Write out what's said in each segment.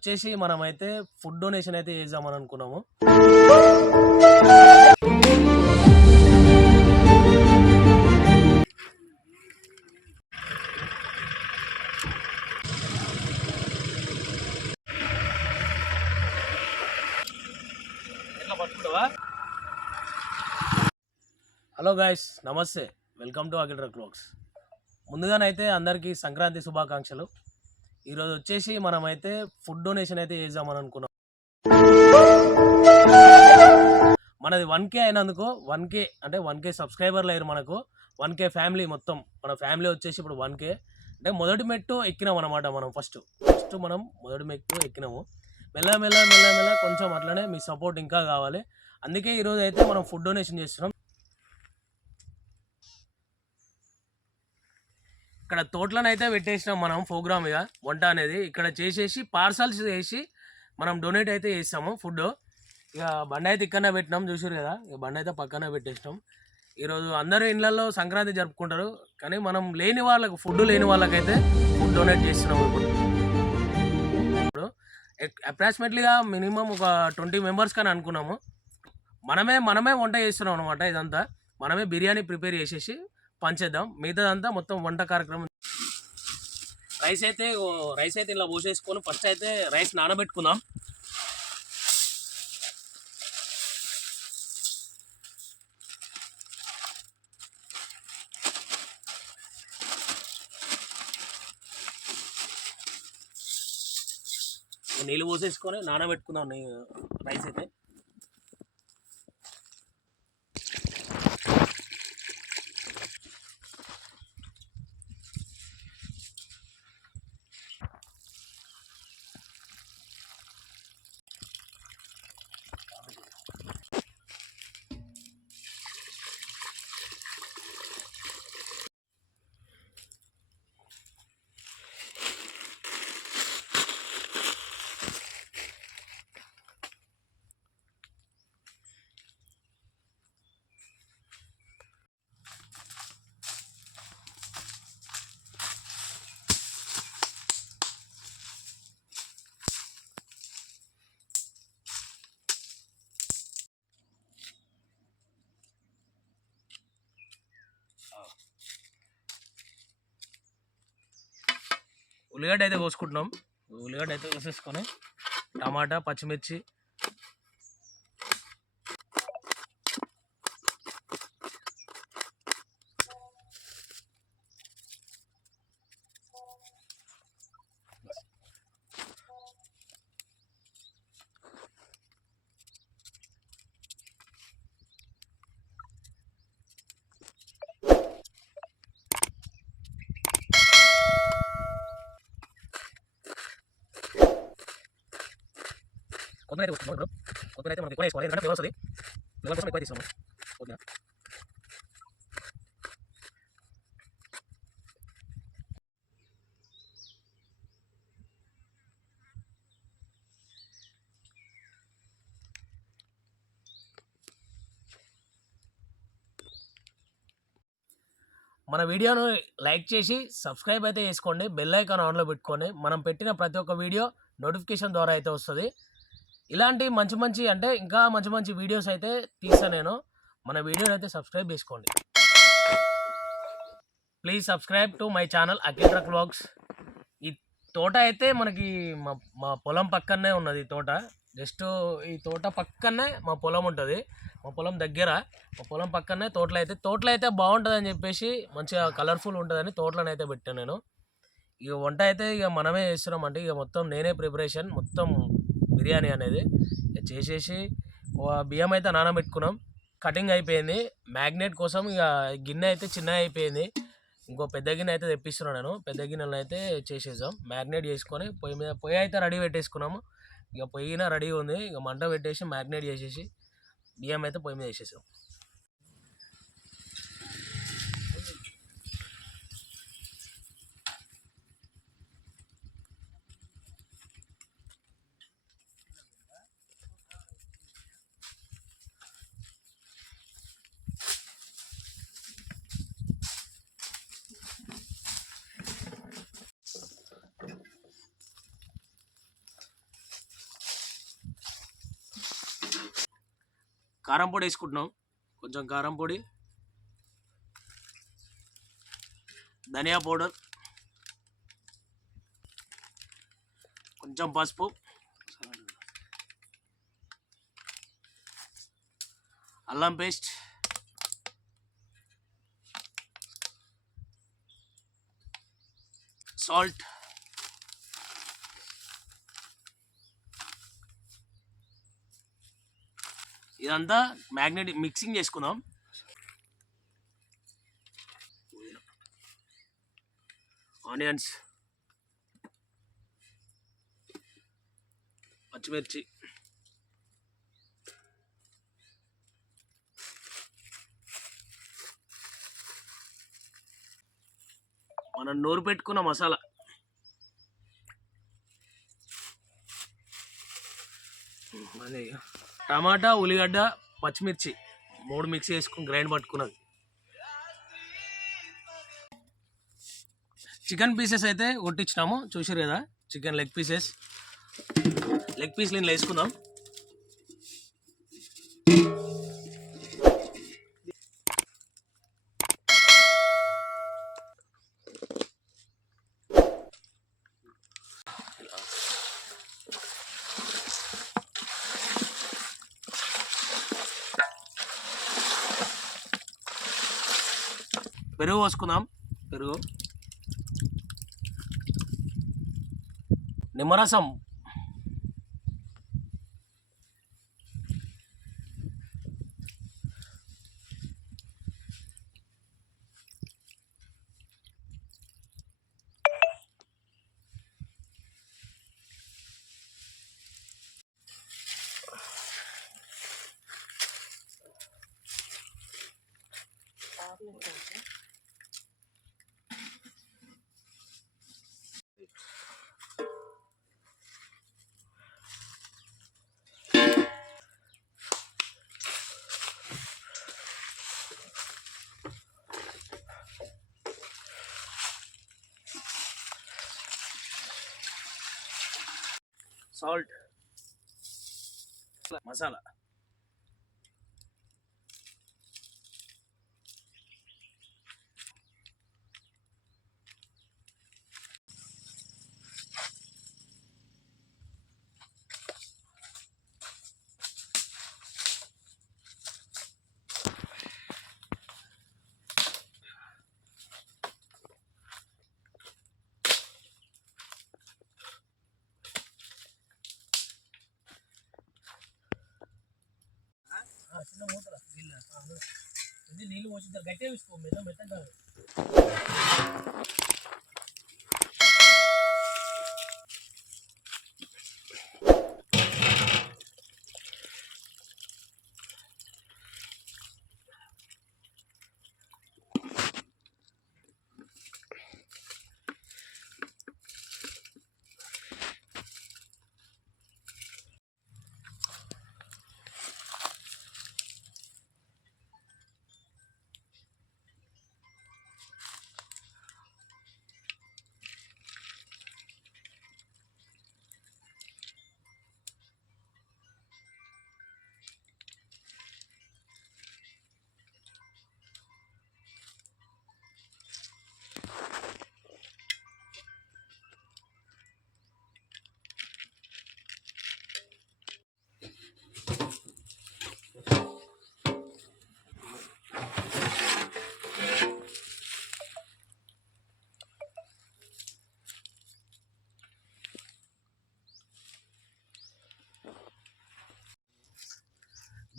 వచ్చేసి మనమైతే food donation అయితే చేద్దామని అనుకున్నాము. హలో గాయస్, నమస్తే, welcome to Akhil truck vlogs. ముందుగానైతే అందరికీ సంక్రాంతి శుభాకాంక్షలు. ఈరోజు వచ్చేసి మనమైతే ఫుడ్ డొనేషన్ అయితే చేద్దామని అనుకున్నాం. మనది 1K అయినందుకు 1K సబ్స్క్రైబర్లు అయ్యారు. మనకు 1K ఫ్యామిలీ, మొత్తం మన ఫ్యామిలీ వచ్చేసి ఇప్పుడు 1K. అంటే మొదటి మెట్టు ఎక్కినాం అనమాట. మనం ఫస్ట్ మనం మొదటి మెట్టు ఎక్కినాము. మెల్ల కొంచెం అట్లనే మీ సపోర్ట్ ఇంకా కావాలి. అందుకే ఈరోజు అయితే మనం ఫుడ్ డొనేషన్ చేస్తున్నాం. ఇక్కడ తోటలనైతే పెట్టేసినాం మనం ప్రోగ్రామ్. ఇక వంట అనేది ఇక్కడ చేసేసి పార్సల్స్ చేసి మనం డొనేట్ అయితే చేస్తాము ఫుడ్. ఇక బండి అయితే ఇక్కడనే పెట్టినాం, చూసారు కదా. ఇక బండి అయితే పక్కనే పెట్టేసినాం. ఈరోజు అందరూ ఇళ్ళల్లో సంక్రాంతి జరుపుకుంటారు, కానీ మనం లేని వాళ్ళకు, ఫుడ్ లేని వాళ్ళకైతే ఫుడ్ డొనేట్ చేస్తున్నాము. ఇప్పుడు అప్రాక్సిమేట్లీగా మినిమం ఒక 20 మెంబర్స్ కానీ అనుకున్నాము. మనమే వంట చేస్తున్నాం అనమాట. ఇదంతా మనమే బిర్యానీ ప్రిపేర్ చేసేసి పంచేద్దాం. మిగతాదంతా మొత్తం వంట కార్యక్రమం. రైస్ అయితే ఇలా పోసేసుకొని ఫస్ట్ అయితే రైస్ నానబెట్టుకుందాం. నీళ్ళు పోసేసుకొని నానబెట్టుకుందాం రైస్ అయితే. ఉల్లిగడ్డ అయితే కోసుకుంటున్నాం. ఉల్లిగడ్డ అయితే కోసేసుకొని టమాటా, పచ్చిమిర్చి, కొత్తిమీర అయితే వస్తుంది. ఇప్పుడు కొత్తిమీర అయితే మనం ఎక్కువ వేసుకోవాలి, ఎందుకంటే ఫ్లేవర్ వస్తుంది. ఫ్లేవర్ కోసం ఎక్కువ తీసుకోము కొద్దిగా. మన వీడియోను లైక్ చేసి సబ్స్క్రైబ్ అయితే చేసుకోండి. బెల్ ఐకాన్ ఆన్లో పెట్టుకొని మనం పెట్టిన ప్రతి ఒక్క వీడియో నోటిఫికేషన్ ద్వారా అయితే వస్తుంది. ఇలాంటి మంచి అంటే ఇంకా మంచి వీడియోస్ అయితే తీస్తాను నేను. మన వీడియోని అయితే సబ్స్క్రైబ్ చేసుకోండి. Please subscribe to my channel Akhil truck vlogs. ఈ తోట అయితే మనకి మా పొలం పక్కనే ఉన్నది. ఈ తోట జస్ట్ ఈ తోట పక్కనే మా పొలం ఉంటుంది. మా పొలం దగ్గర, మా పొలం పక్కనే తోటలు అయితే బాగుంటుందని చెప్పేసి, మంచిగా కలర్ఫుల్ ఉంటుందని తోటలను అయితే పెట్టాను నేను. ఇక వంట అయితే ఇక మనమే చేస్తున్నాం. అంటే ఇక మొత్తం నేనే ప్రిపరేషన్, మొత్తం బిర్యానీ అనేది చేసేసి బియ్యం అయితే నానబెట్టుకున్నాం. కటింగ్ అయిపోయింది. మ్యాగ్నేట్ కోసం ఇక గిన్నె అయితే చిన్నగా అయిపోయింది. ఇంకో పెద్ద గిన్నె అయితే తెప్పిస్తున్నాను నేను. పెద్ద గిన్నెలను అయితే చేసేసాం. మ్యాగ్నేట్ చేసుకొని పొయ్యి అయితే రెడీ పెట్టేసుకున్నాము. ఇక పొయ్యిన రెడీ ఉంది. ఇక మంట పెట్టేసి మ్యాగ్నేట్ చేసేసి బియ్యం అయితే పొయ్యి మీద వేసేసాం. కారం పొడి వేసుకుంటున్నాం, కొంచెం కారం పొడి, ధనియా పౌడర్, కొంచెం పసుపు, అల్లం పేస్ట్, సాల్ట్, ఇదంతా మ్యాగ్నెట్ మిక్సింగ్ చేసుకుందాం. ఆనియన్స్, పచ్చిమిర్చి, మనం నూరు పెట్టుకున్న మసాలా, టమాటా, ఉల్లిగడ్డ, పచ్చిమిర్చి 3 మిక్స్ చేసుకుని గ్రైండ్ పట్టుకున్నది. చికెన్ పీసెస్ అయితే కొట్టించినాము, చూసారు కదా. Chicken leg pieces, leg piece నేను వేసుకుందాం. పెరుగు పోసుకుందాం. పెరుగు, నిమ్మరసం, సాల్ట్, మసాలా, చిన్న మూతల నీళ్ళు పోసి గట్టిగా వేసుకో, మెత్తగా కాదు.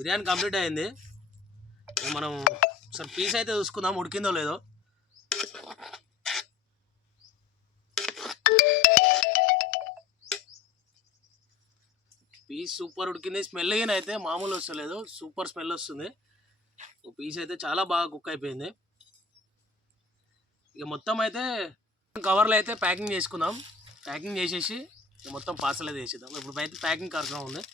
బిర్యానీ కంప్లీట్ అయింది. మనం ఒకసారి పీస్ అయితే చూసుకుందాం ఉడికిందో లేదో. పీస్ సూపర్ ఉడికింది. స్మెల్ అయితే మామూలు వస్తలేదు, సూపర్ స్మెల్ వస్తుంది. పీస్ అయితే చాలా బాగా కుక్ అయిపోయింది. ఇక మొత్తం అయితే కవర్లో అయితే ప్యాకింగ్ చేసుకుందాం. ప్యాకింగ్ చేసేసి మొత్తం పార్సల్ అయితే వేసేద్దాం. ఇప్పుడు అయితే ప్యాకింగ్ కార్యక్రమం ఉంది.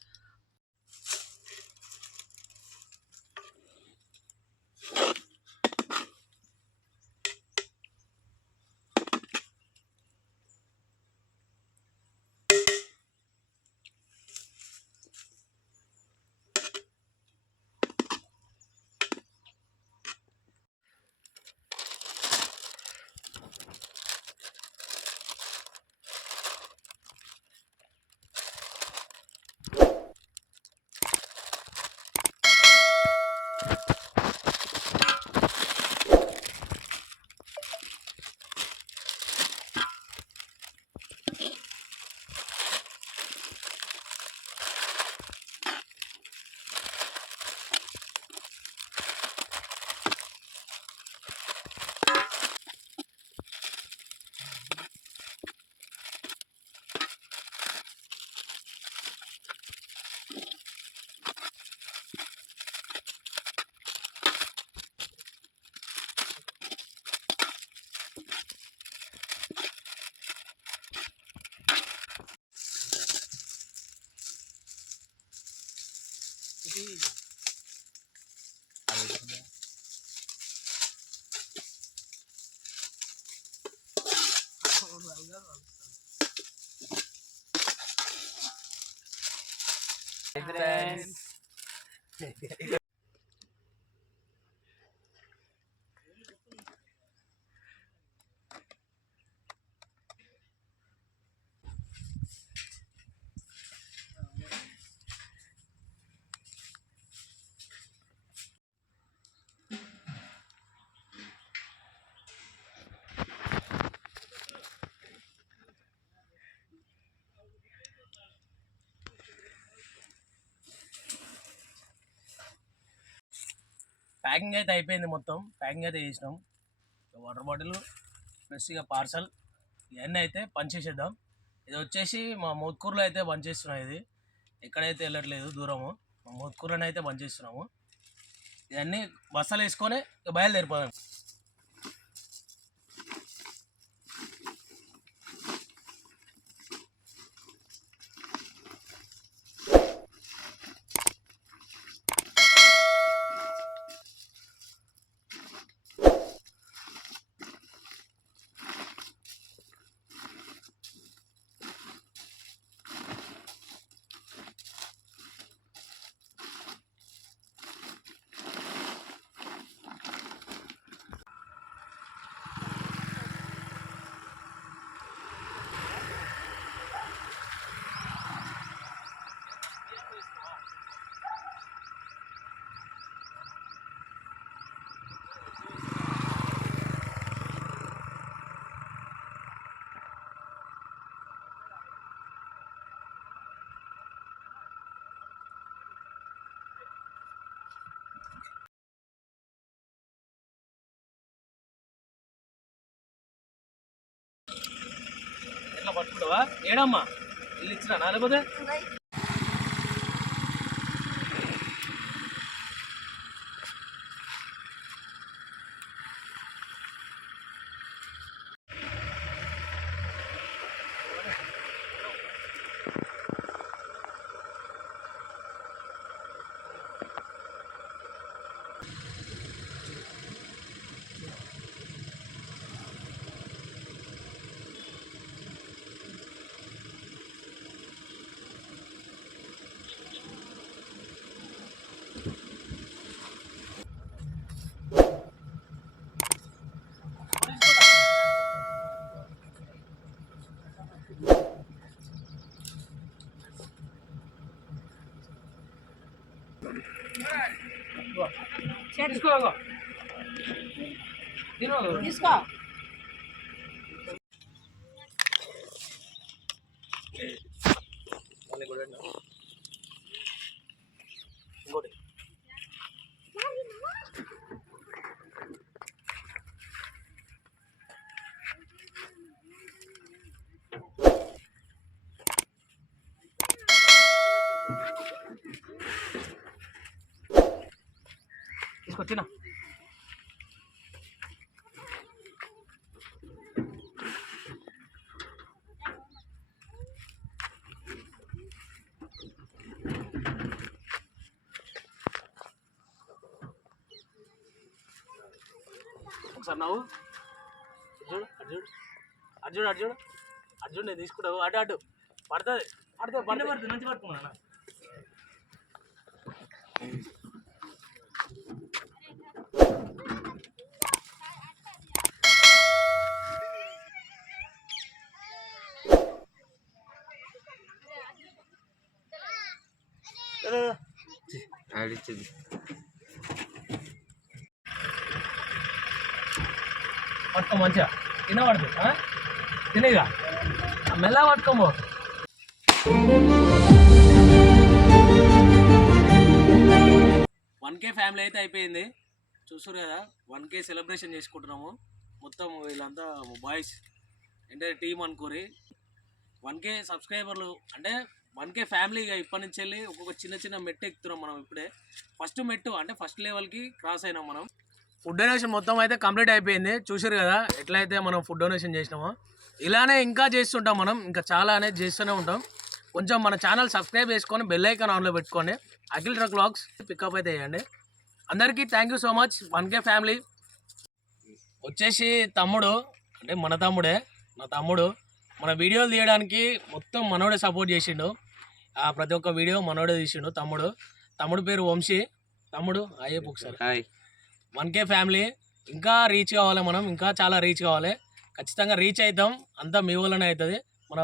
ప్యాకింగ్ అయితే అయిపోయింది, మొత్తం ప్యాకింగ్ అయితే చేసినాం. వాటర్ బాటిల్ ప్లస్ ఇక పార్సల్ ఇవన్నీ అయితే పనిచేసేద్దాం. ఇది వచ్చేసి మా మోత్కూరులో అయితే పనిచేస్తున్నాం. ఇది ఎక్కడైతే వెళ్ళట్లేదు, దూరము మా మోత్కూరులోనే అయితే పనిచేస్తున్నాము. ఇవన్నీ బస్సలు వేసుకొని బయలుదేరిపోదాం. ఎట్లా పట్టుకుంటావా? ఏడమ్మా ఇల్లు ఇచ్చినా లేకపోతే తీసుకో. ఇంకోటి తీసుకొచ్చినా. ఒకసారి నవ్వు. చూడు అర్జుడు అర్జుడు అర్జుడు అర్జుడు నేను తీసుకుంటావు. అటు అటు పడుతుంది పడుతుంది మంచి పట్టుకున్నా. పట్టుకో మంచిగా తిన పడుతుంది. తినేగా మెల్ల పట్టుకోమో. 1K ఫ్యామిలీ అయితే అయిపోయింది. చూసారు కదా, 1K సెలబ్రేషన్ చేసుకుంటున్నాము. మొత్తం వీళ్ళంతా బాయ్స్ అంటే టీం అనుకోరి. 1K సబ్స్క్రైబర్లు అంటే 1K ఫ్యామిలీ. ఇప్పటి నుంచి వెళ్ళి ఒక్కొక్క చిన్న చిన్న మెట్టు ఎక్కుతున్నాం మనం. ఇప్పుడే ఫస్ట్ మెట్టు అంటే ఫస్ట్ లెవెల్కి క్రాస్ అయినాం మనం. ఫుడ్ డొనేషన్ మొత్తం అయితే కంప్లీట్ అయిపోయింది. చూసారు కదా ఎట్లయితే మనం ఫుడ్ డొనేషన్ చేసినామో. ఇలానే ఇంకా చేస్తుంటాం మనం, ఇంకా చాలా అనేది చేస్తూనే ఉంటాం. కొంచెం మన ఛానల్ సబ్స్క్రైబ్ చేసుకొని బెల్ ఐకాన్ ఆన్లో పెట్టుకోండి. అఖిల్ ట్రక్ వ్లాగ్స్ పికప్ అయితే చేయండి. అందరికీ thank you so much. 1K family వచ్చేసి తమ్ముడు అంటే మన తమ్ముడే, నా తమ్ముడు మన వీడియోలు తీయడానికి మొత్తం మనోడే సపోర్ట్ చేసిండు. ప్రతి ఒక్క వీడియో మనోడే తీసిండు తమ్ముడు పేరు వంశీ. తమ్ముడు అయ్యే ఒకసారి 1K ఫ్యామిలీ ఇంకా రీచ్ కావాలి, మనం ఇంకా చాలా రీచ్ కావాలి. ఖచ్చితంగా రీచ్ అవుతాం, అంతా మీ వల్లనే అవుతుంది. మన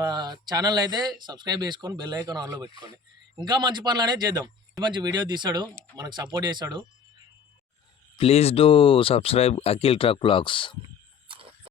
ఛానల్ అయితే సబ్స్క్రైబ్ చేసుకొని బెల్ ఐకాన్ ఆన్లో పెట్టుకోండి. ఇంకా మంచి పనులు అనేది చేద్దాం. మంచి వీడియో తీస్తాడు, మనకు సపోర్ట్ చేస్తాడు. Please do subscribe Akil Truck Vlogs.